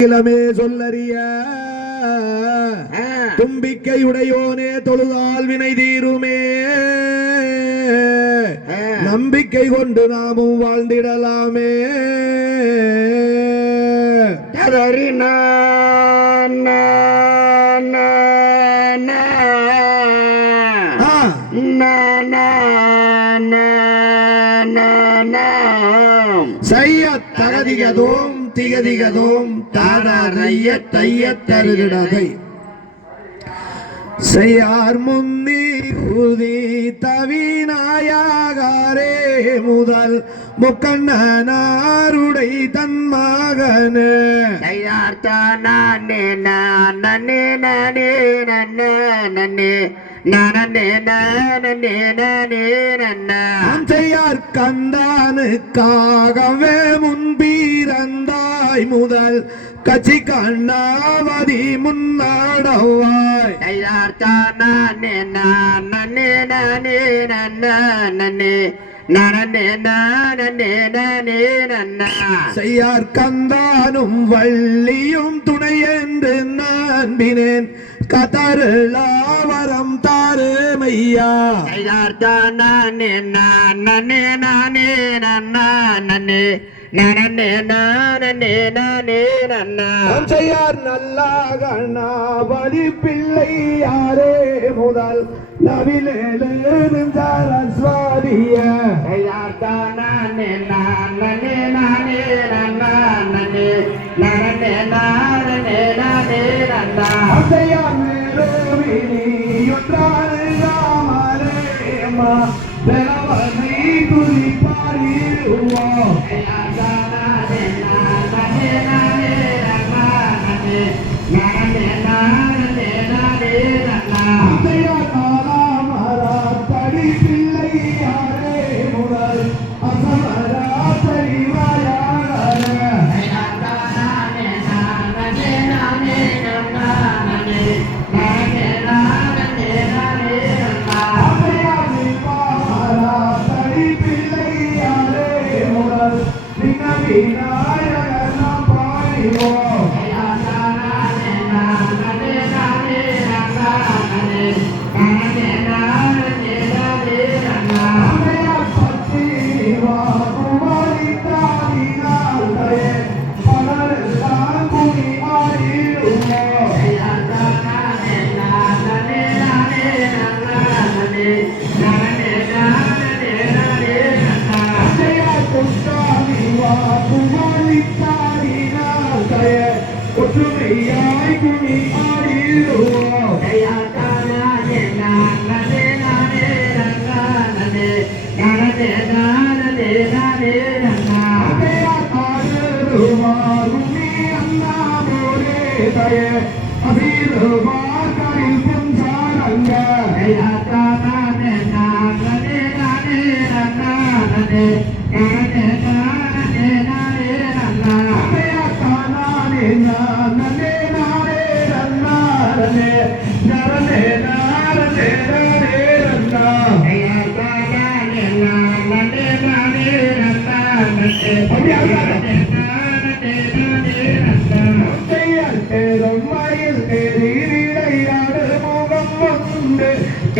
இளமே சொல்லறிய தும்பிக்கை உடையோனே தொழுதால் வினை தீருமே நம்பிக்கை கொண்டு நாமும் வாழ்ந்திடலாமே. செய்ய தகதிகதோம் திகதிகதோம் தாடாரைய தைய தருகிடகை செய்யார் முன்னி உதி தவிநாயகாரே முதல் முக்கண்ணனாருடை தன் மகனே செய்யார் கந்தானுக்காகவே முன்பீரந்தாய் முதல் கட்சி கண்ணாவதி முன்னாடவாய் செய்யார் கந்தானும் வள்ளியும் துணை என்று நம்பினேன் கதருளாவரம் தாருமையா செய்யார் நல்லா கண்ணாவதி பிள்ளை யாரே முதல் நவிலேஸ்வாரிய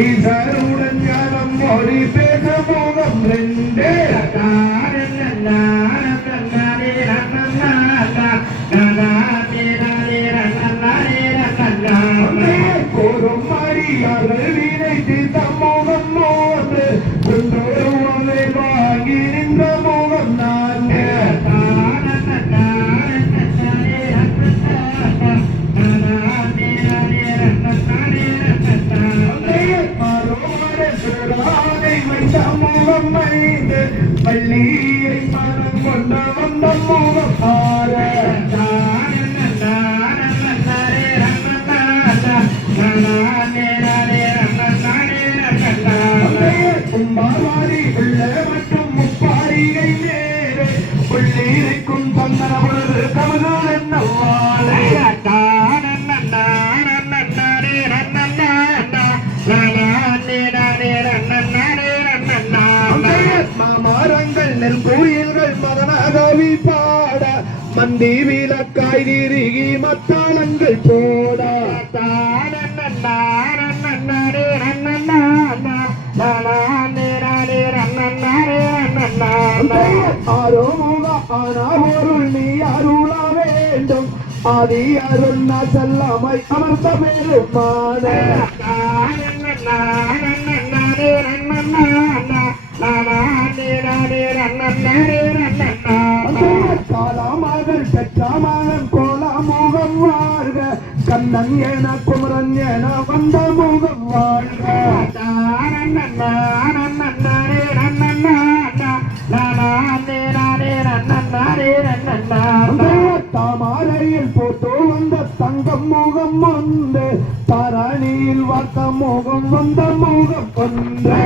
இதருடன் ஞானம் மொழி பேச மோகம் ரெண்டே கோரும் மரியாதை நினைத்து தம்மோகம் மோது கொண்டோருவதை வாங்கி நின்ற மோகம் நான் பள்ளியை மனம் கொண்ட வந்த மோகம் ஆர கும்பாரி உள்ள மற்றும் முப்பாரிகை நேர உள்ளிருக்கும் தந்தன பொழுது கமகள் என்னவாள் மாமரங்கள் நெல் கோயில்கள் மதனகவி பாட மந்தி விளக்காய் திருகி மத்தாளங்கள் போட ஆரோமுக ஆனா பொருள் நீ அருள வேண்டும் ஆதி அருள் செல்லாமை அமர்ந்த பெருமான காலாமகள் பெற்றாமகன் கோலாமுகம் வாழ்க கண்ணன் என குமரன் என வந்த முகம் வாழ்க தாமரையில் போட்டு வந்த தங்கம் முகம் ஒன்று தரணியில் வார்த்த முகம் வந்த முகம் ஒன்று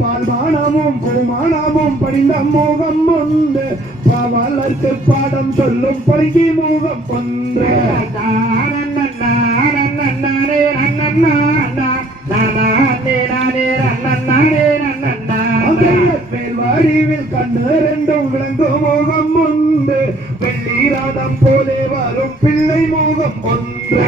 பால்மானமும் பூமானமும் படிந்த முகம் ஒன்று பவலருக்கு பாடம் சொல்லும் பழகி முகம் ஒன்று அறிவில் கண்ணு ரெண்டும் விளங்கும் முகம் ஒன்று வெள்ளீராதம் போலே வரும் பிள்ளை முகம் ஒன்று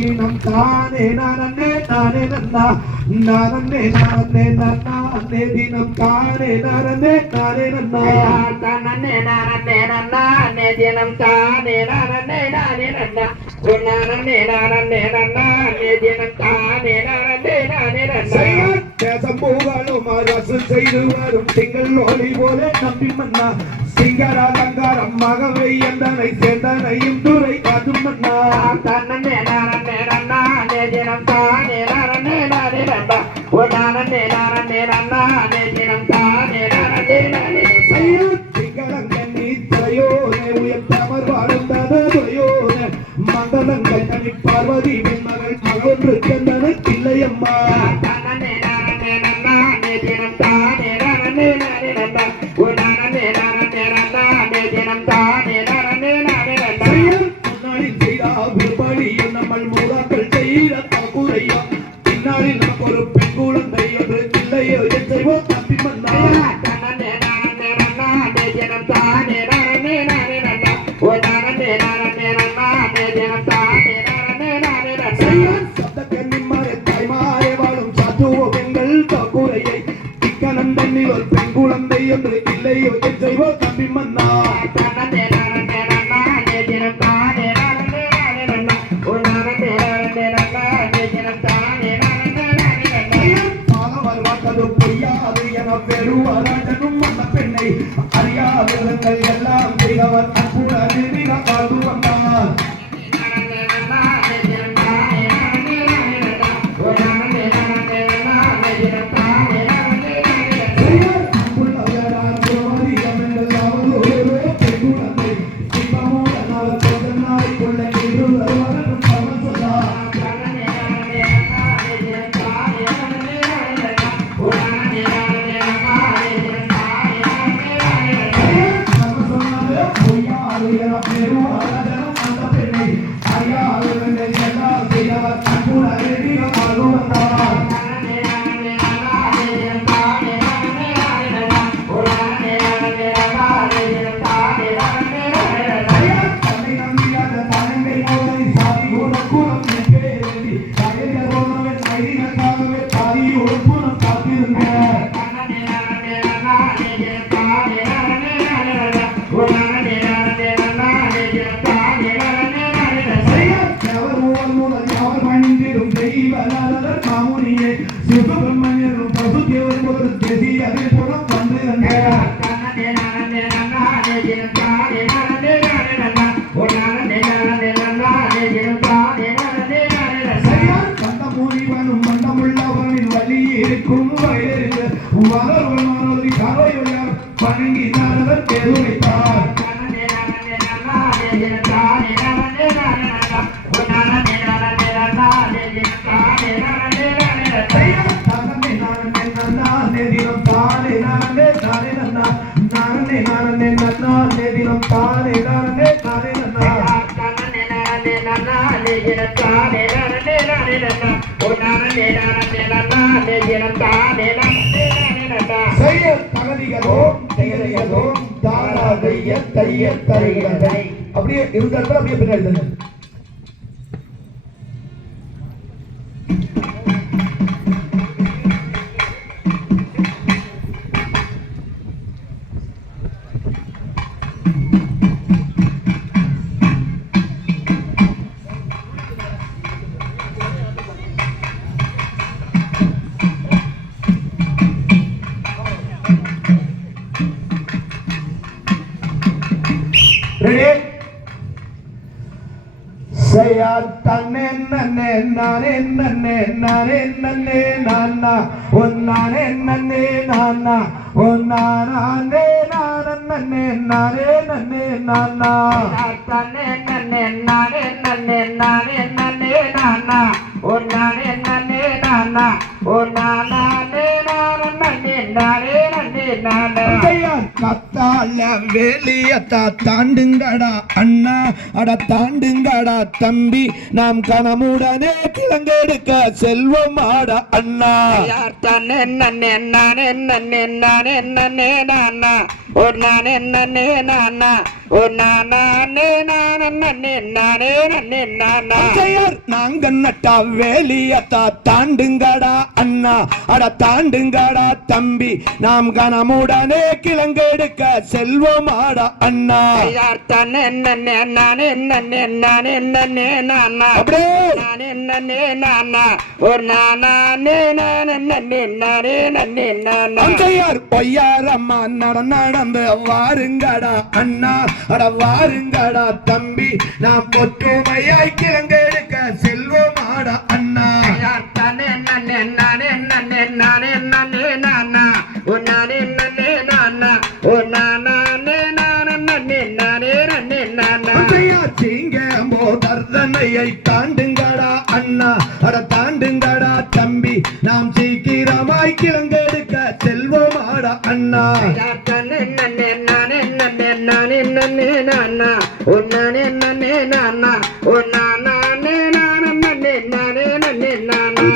தினம் தானே நானே நானே நன்னா நானே நானே நன்னா தினம் தானே நானே நானே நன்னா நானே நானே நன்னா தினம் தானே நானே நானே நன்னா நானே நானே நன்னா தினம் தானே நானே நானே நன்னா சம்பூகளும் அரசு செய்து வரும் திங்கள் ஒளி போல நம்பி மன்னா சிங்கராலங்காரம் மகவை எந்தனை சேர்ந்தனையும் துறை காதும் மன்னா தன்னே நானே நன்னா தினம் தானே நானே நானே நன்னா நானே நானே நன்னா தினம் தானே நானே நானே திங்களங்கண்ணி தலையோனே உயர்த்தமர் வாழ்ந்ததையோனே மங்களங்கள் தனி பார்வதி மகள் மகொன்று சென்றன இல்லையம்மா நம்மள் மூதாக்கள் செய்த தகுறையா பின்னாளில் நமக்கு ஒரு பெண் குழந்தை ஒன்று இல்லையோ செய்வோம் தம்பி மன்னா தாய்மாரே வாழும் சாற்றுவோம் எங்கள் தகுறையை திக்கணம் தண்ணில் ஒரு பெண் குழந்தை ஒன்று இல்லையோ செய்வோம் தம்பி மன்னா பொய்யாது என பெருவராஜனும் அந்த பெண்ணை அறியாதவர்கள் எல்லாம் செய்தவர் அற்புத நிதிக வாழ்ந்து வந்தார் சுப்பிரமணியரும் பசுதேவரும் ஒரு தேசி அதே போல வந்து மந்தமுனிவனும் மந்தமுள்ளவனின் வழி இருக்கும் வயலில் வளர்வன் கரையுள்ளார் வணங்கினார் பேருரைத்தார் அப்படியே இருந்த இடத்துல அப்படியே பின்னாடி ரெடி சயா தன்னே நன்னே நானே நன்னே நானே நன்னே நானா ஒன்னானே நன்னே நானா ஒன்னானே நானே நானே நன்னே நானா தன்னே நன்னே நானே நன்னே நானே நன்னே நானா ஒன்னானே நன்னே நானா ஒன்னானே நானே நானே நன்னே நானா கத்தால வேலியத்தா தாண்டுங்கடா அண்ணா அட தாண்டுங்கடா தம்பி நாம் கனமுடனே கிளங்கெடுக்க செல்வம் ஆட அண்ணா தன்னே நன்னே நானே நன்னே நானே நன்னே நானா ஒரு நானே நன்னே நானா ஒரு நானே நானே நானே நன்னே நானா நாங்க நட்டா வேலியத்தா தாண்டுங்கடா அண்ணா அட தாண்டுங்கடா தம்பி நாம் கனமுடனே கிளங்கெடுக்க செல்வம் ஆட அண்ணா தன்னே நன்னே நானே நன்னே நானே நன்னே நானா நானே நன்னே நானா ஒரு நானே நானே நன்னே நானே நன்னே நானா பொய்யாரம்மா நடந்து வாருங்கடா அண்ணா அட வாருங்கடா தம்பி நாம் ஒற்றுமையாய் கிளங்கெடுக்க செல்வம் ஆட அண்ணா தன்னே நன்னே நானே நன்னே நானே நன்னே நானா ஒரு நானே நன்னே நானா ஒரு நானே நானே நன்னே நானே நன்னே நானா தர்தனையை தாண்டுங்கடா அண்ணா அட தாண்டுங்கடா தம்பி நாம் சீக்கிரமாய் கிளங்கெடுக்க செல்வம் ஆட அண்ணா தன்னே நன்னே நானே நன்னே நானே நன்னே நானா ஒரு நானே நன்னே நானா ஒரு நானே நானே நன்னே நானே நன்னே நானா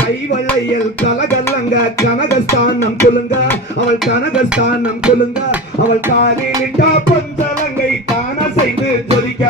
கைவளையில் கலகலங்க கனகஸ்தானம் குலுங்க அவள் கனகஸ்தானம் குலுங்க அவள் காலிலிட்டா பொஞ்சலங்கை தான செய்து ஜொலிக்க